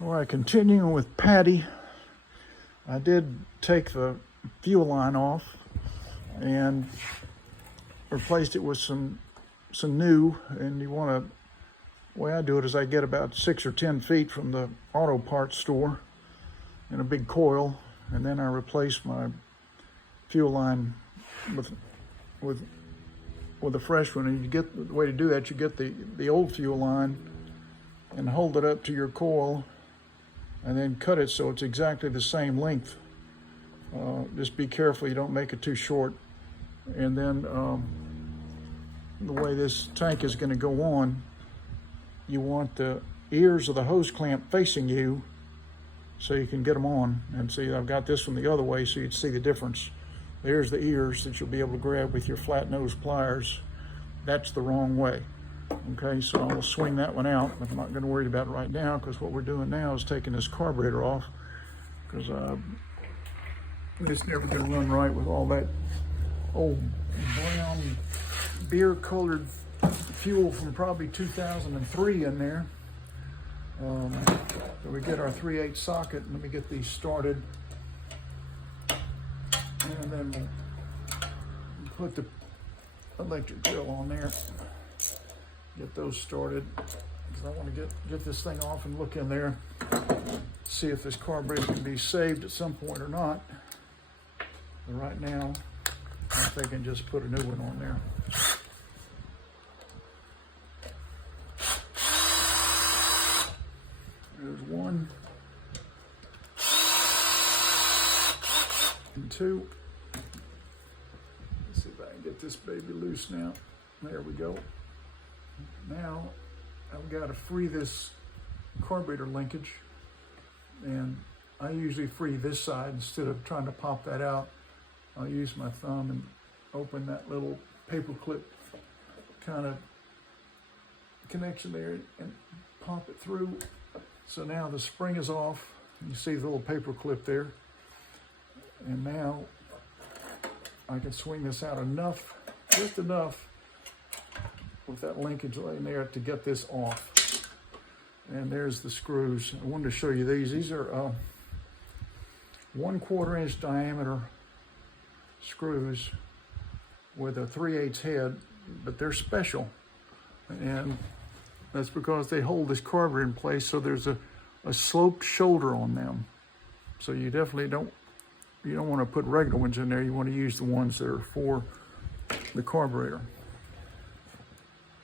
All right, continuing with Patty, I did take the fuel line off and replaced it with some new. And you want to, the way I do it is I get about 6 or 10 feet from the auto parts store in a big coil, and then I replace my fuel line with a fresh one. And you get the way to do that, you get the old fuel line and hold it up to your coil and then cut it so it's exactly the same length. Just be careful you don't make it too short. And then the way this tank is going to go on, you want the ears of the hose clamp facing you so you can get them on. And see, I've got this one the other way so you'd see the difference. There's the ears that you'll be able to grab with your flat nose pliers. That's the wrong way. Okay, so I'm gonna swing that one out, but I'm not gonna worry about it right now because what we're doing now is taking this carburetor off, because it's never gonna run right with all that old brown beer colored fuel from probably 2003 in there. So we get our 3/8 socket, and let me get these started. And then we'll put the electric grill on there. Get those started, because I want to get this thing off and look in there, see if this carburetor can be saved at some point or not. But right now, I'm thinking just put a new one on there. There's one and two. Let's see if I can get this baby loose now. There we go. Now I've got to free this carburetor linkage, and I usually free this side instead of trying to pop that out. I'll use my thumb and open that little paper clip kind of connection there and pop it through. So now the spring is off. You see the little paper clip there, and now I can swing this out enough, just enough, with that linkage laying there to get this off. And there's the screws. I wanted to show you these. These are 1/4 inch diameter screws with a 3/8 head, but they're special. And that's because they hold this carburetor in place, so there's a sloped shoulder on them. So you definitely don't want to put regular ones in there. You want to use the ones that are for the carburetor.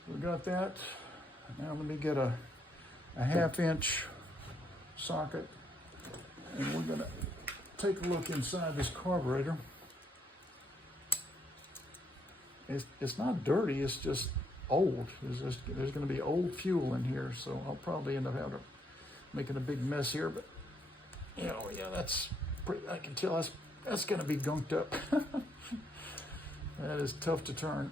We got that. Now let me get a 1/2 inch socket, and we're gonna take a look inside this carburetor. It's not dirty, it's just old. There's gonna be old fuel in here, so I'll probably end up making a big mess here, but you know, yeah, that's pretty, I can tell that's gonna be gunked up. That is tough to turn.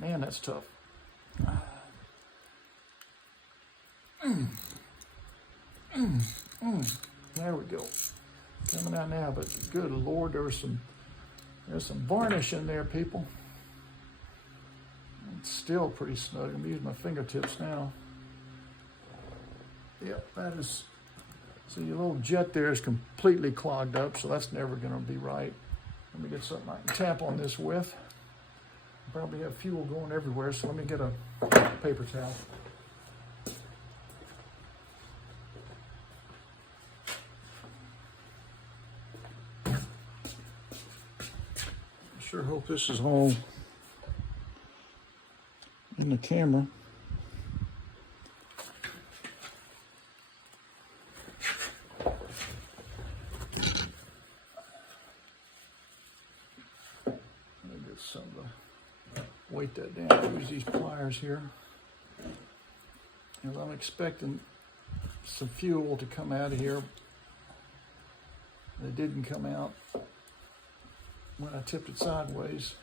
Man, that's tough. There we go. Coming out now, but good Lord, there's some varnish in there, people. It's still pretty snug. I'm using my fingertips now. Yep, that is. So your little jet there is completely clogged up, so that's never going to be right. Let me get something I can tap on this with. Probably have fuel going everywhere, so let me get a paper towel. I sure hope this is all in the camera. Weight that down, use these pliers here. As I'm expecting some fuel to come out of here. It didn't come out when I tipped it sideways.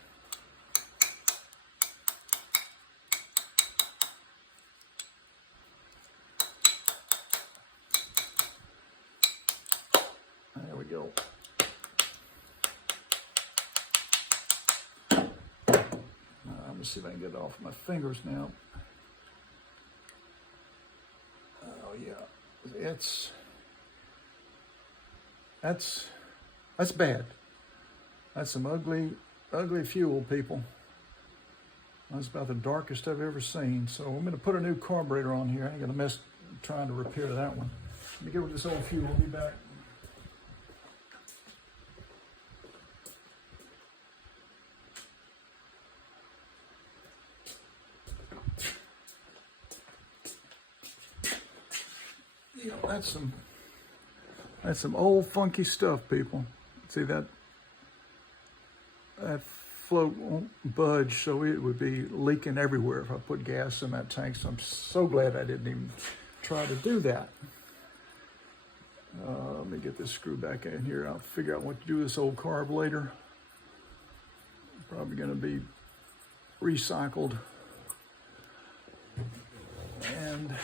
There we go. Let me see if I can get it off my fingers now. that's bad. That's some ugly fuel, people. That's about the darkest I've ever seen. So I'm going to put a new carburetor on here. I ain't going to mess trying to repair that one. Let me get with this old fuel. I'll be back. You know, that's some old funky stuff, people. See that float won't budge, so it would be leaking everywhere if I put gas in that tank. So I'm so glad I didn't even try to do that. Let me get this screw back in here. I'll figure out what to do with this old carb later. Probably going to be recycled. And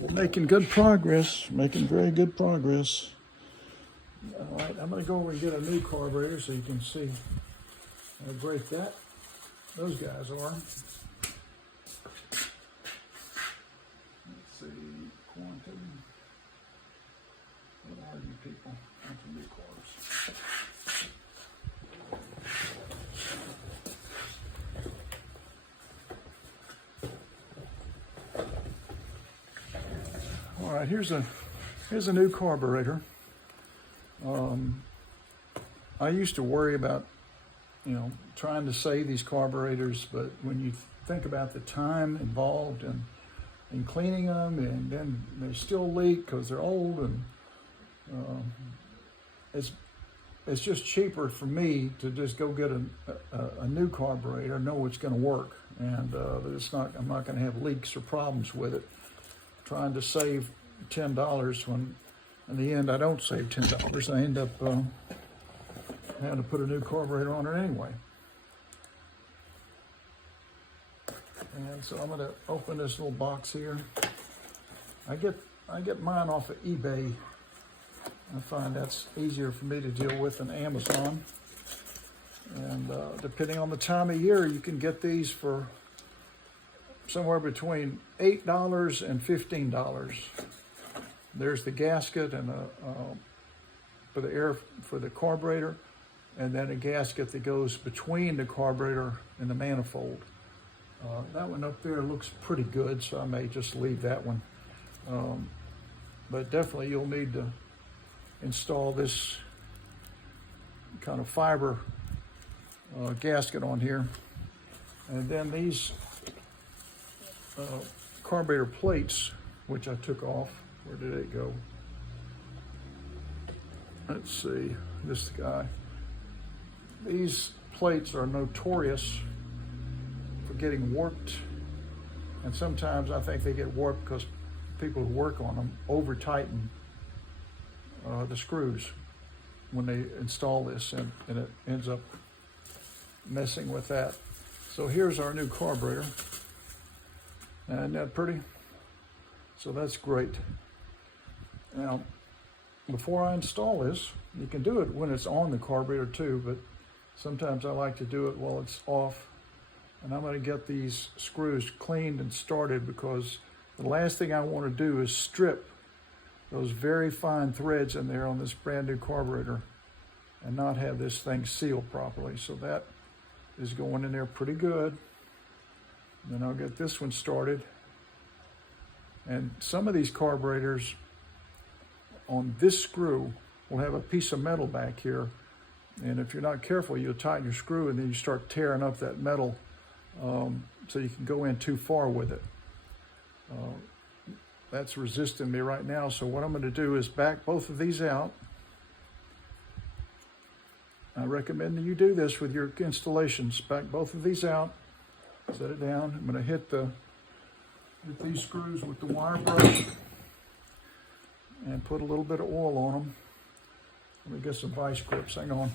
we're making good progress, making very good progress. All right, I'm going to go over and get a new carburetor so you can see how great those guys are. Let's see, Quantum. What are you people? Quantum new cars. All right, here's a new carburetor. I used to worry about, trying to save these carburetors, but when you think about the time involved in cleaning them, and then they still leak because they're old, and it's just cheaper for me to just go get a new carburetor, know it's going to work, and I'm not going to have leaks or problems with it. Trying to save $10 when in the end I don't save $10. I end up having to put a new carburetor on it anyway. And so I'm going to open this little box here. I get mine off of eBay. I find that's easier for me to deal with than Amazon. And depending on the time of year, you can get these for somewhere between $8 and $15. There's the gasket and for the carburetor, and then a gasket that goes between the carburetor and the manifold. That one up there looks pretty good, so I may just leave that one. But definitely you'll need to install this kind of fiber gasket on here. And then these carburetor plates, which I took off. Where did it go? Let's see, this guy. These plates are notorious for getting warped, and sometimes I think they get warped because people who work on them over tighten the screws when they install this, and it ends up messing with that. So here's our new carburetor. Isn't that pretty? So that's great. Now, before I install this, you can do it when it's on the carburetor too, but sometimes I like to do it while it's off. And I'm going to get these screws cleaned and started, because the last thing I want to do is strip those very fine threads in there on this brand new carburetor and not have this thing sealed properly. So that is going in there pretty good. Then I'll get this one started. And some of these carburetors on this screw will have a piece of metal back here. And if you're not careful, you'll tighten your screw and then you start tearing up that metal, so you can go in too far with it. That's resisting me right now. So what I'm going to do is back both of these out. I recommend that you do this with your installations. Back both of these out, set it down. I'm going to hit these screws with the wire brush and put a little bit of oil on them. Let me get some vice grips, hang on.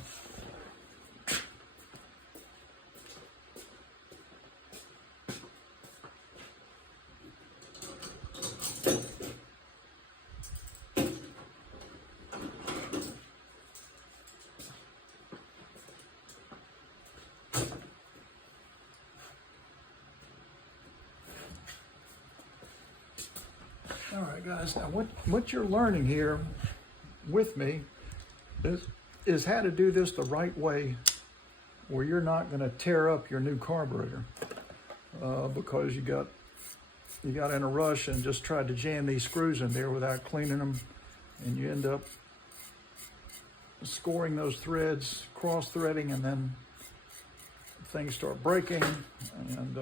All right, guys, now what you're learning here with me is how to do this the right way, where you're not going to tear up your new carburetor because you got in a rush and just tried to jam these screws in there without cleaning them, and you end up scoring those threads, cross-threading, and then things start breaking, and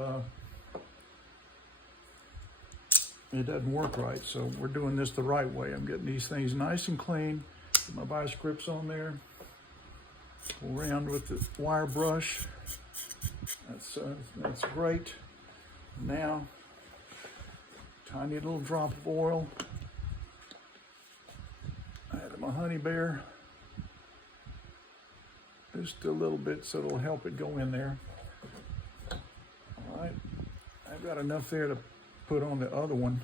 it doesn't work right. So we're doing this the right way. I'm getting these things nice and clean. Get my vice grips on there. Pull around with the wire brush. That's great. Now, tiny little drop of oil. Add my honey bear. Just a little bit so it'll help it go in there. All right, I've got enough there to put on the other one.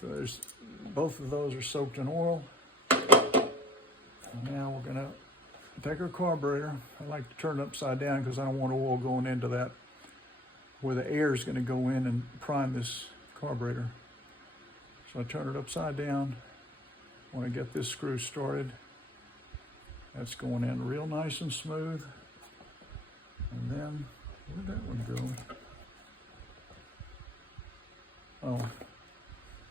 So both of those are soaked in oil. Now we're gonna take our carburetor. I like to turn it upside down because I don't want oil going into that where the air is gonna go in and prime this carburetor. So I turn it upside down. I want to get this screw started. That's going in real nice and smooth. And then, where'd that one go? Oh,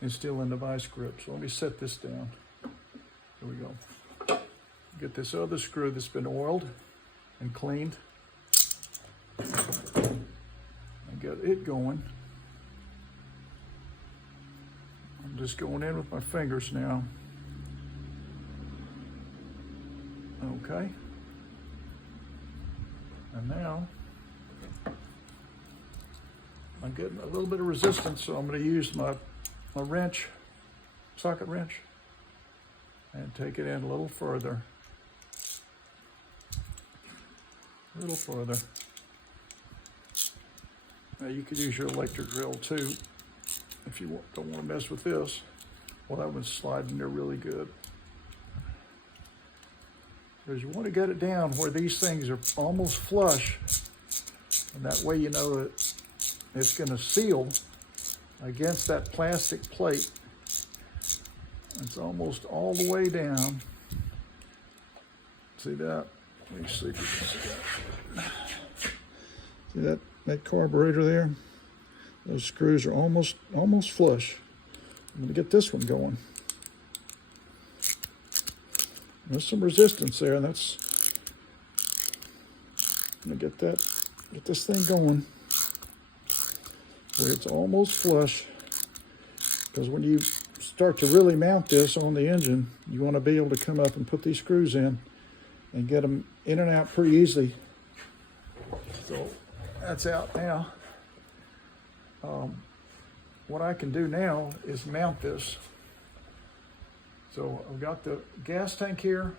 it's still in the vice grip. So let me set this down. Here we go. Get this other screw that's been oiled and cleaned. And get it going. I'm just going in with my fingers now. Okay. And now I'm getting a little bit of resistance, so I'm going to use my wrench, socket wrench, and take it in a little further. A little further. Now you could use your electric drill too if you don't want to mess with this. Well, that one's sliding there really good. Because you want to get it down where these things are almost flush, and that way you know that it's going to seal against that plastic plate. It's almost all the way down. See that? Let me see if you can see that. See that carburetor there? Those screws are almost flush. I'm going to get this one going. There's some resistance there, and that's I'm gonna get this thing going where it's almost flush. Because when you start to really mount this on the engine, you want to be able to come up and put these screws in and get them in and out pretty easily. So that's out now. What I can do now is mount this. So I've got the gas tank here.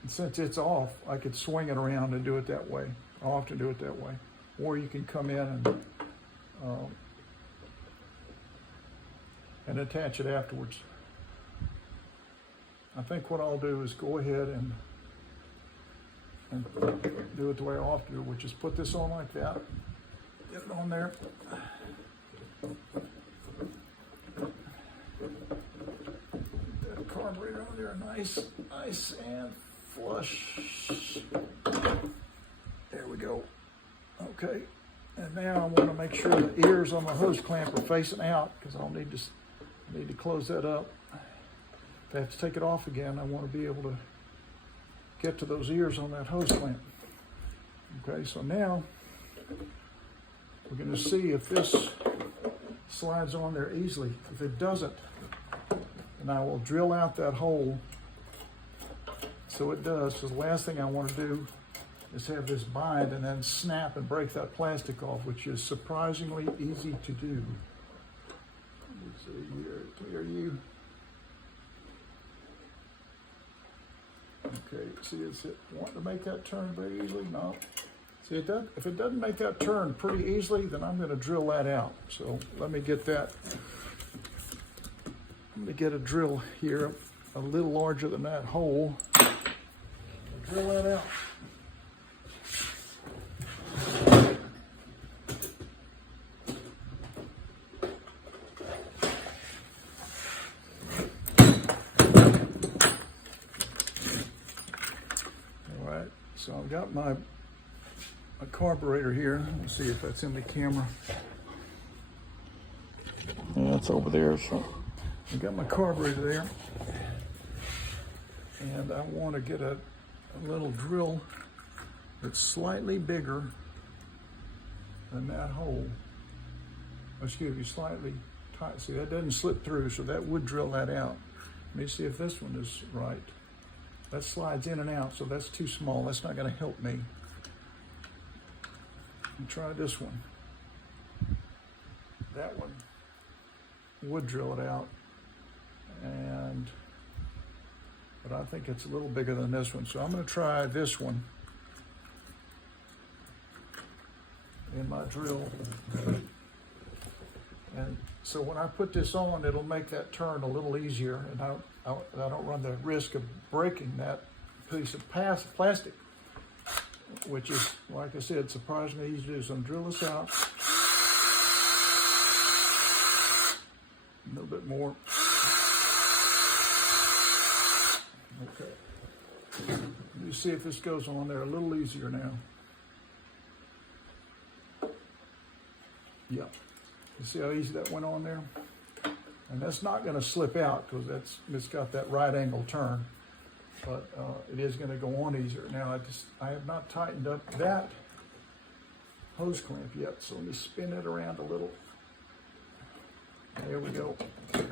And since it's off, I could swing it around and do it that way. I often do it that way. Or you can come in and attach it afterwards. I think what I'll do is go ahead and do it the way I often do, which is put this on like that, get it on there. That carburetor on there, nice and flush. There we go. Okay, and now I want to make sure the ears on the hose clamp are facing out, because I'll need to close that up. If I have to take it off again, I want to be able to get to those ears on that hose clamp. Okay, so now we're going to see if this slides on there easily. If it doesn't, then I will drill out that hole so it does. Because the last thing I want to do is have this bind and then snap and break that plastic off, which is surprisingly easy to do. Let's see here, clear you. Okay, see, is it wanting to make that turn very easily? No. See, if it doesn't make that turn pretty easily, then I'm going to drill that out. So let me get that. I'm going to get a drill here, a little larger than that hole. Drill that out. got my carburetor here. Let's see if that's in the camera. Yeah, it's over there. So I got my carburetor there, and I want to get a little drill that's slightly bigger than that hole. Excuse me, slightly tight. See, that doesn't slip through, so that would drill that out. Let me see if this one is right. That slides in and out, so that's too small. That's not going to help me. Try this one. That one would drill it out, but I think it's a little bigger than this one. So I'm going to try this one in my drill. And so when I put this on, it'll make that turn a little easier, and I don't run the risk of breaking that piece of plastic, which is, like I said, surprisingly easy to do. So I'm drill this out. A little bit more. Okay. Let me see if this goes on there a little easier now. Yeah. You see how easy that went on there? And that's not going to slip out because it's got that right angle turn, but it is going to go on easier. Now I have not tightened up that hose clamp yet, so let me spin it around a little. There we go. I'm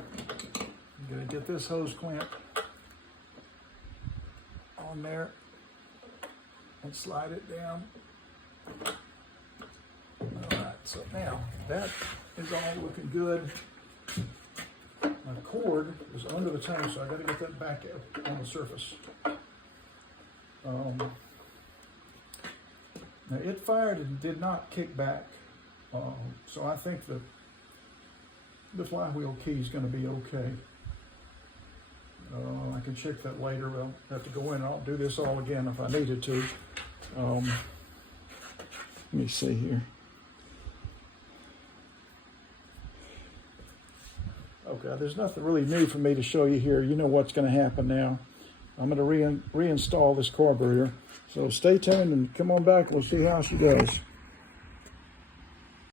going to get this hose clamp on there and slide it down. All right, so now that is all looking good. My cord is under the tank, so I got to get that back on the surface. Now it fired and did not kick back, so I think that the flywheel key is going to be okay. I can check that later. I'll have to go in and I'll do this all again if I needed to. Let me see here. Okay, there's nothing really new for me to show you here. You know what's going to happen now. I'm going to reinstall this carburetor. So stay tuned and come on back. We'll see how she goes.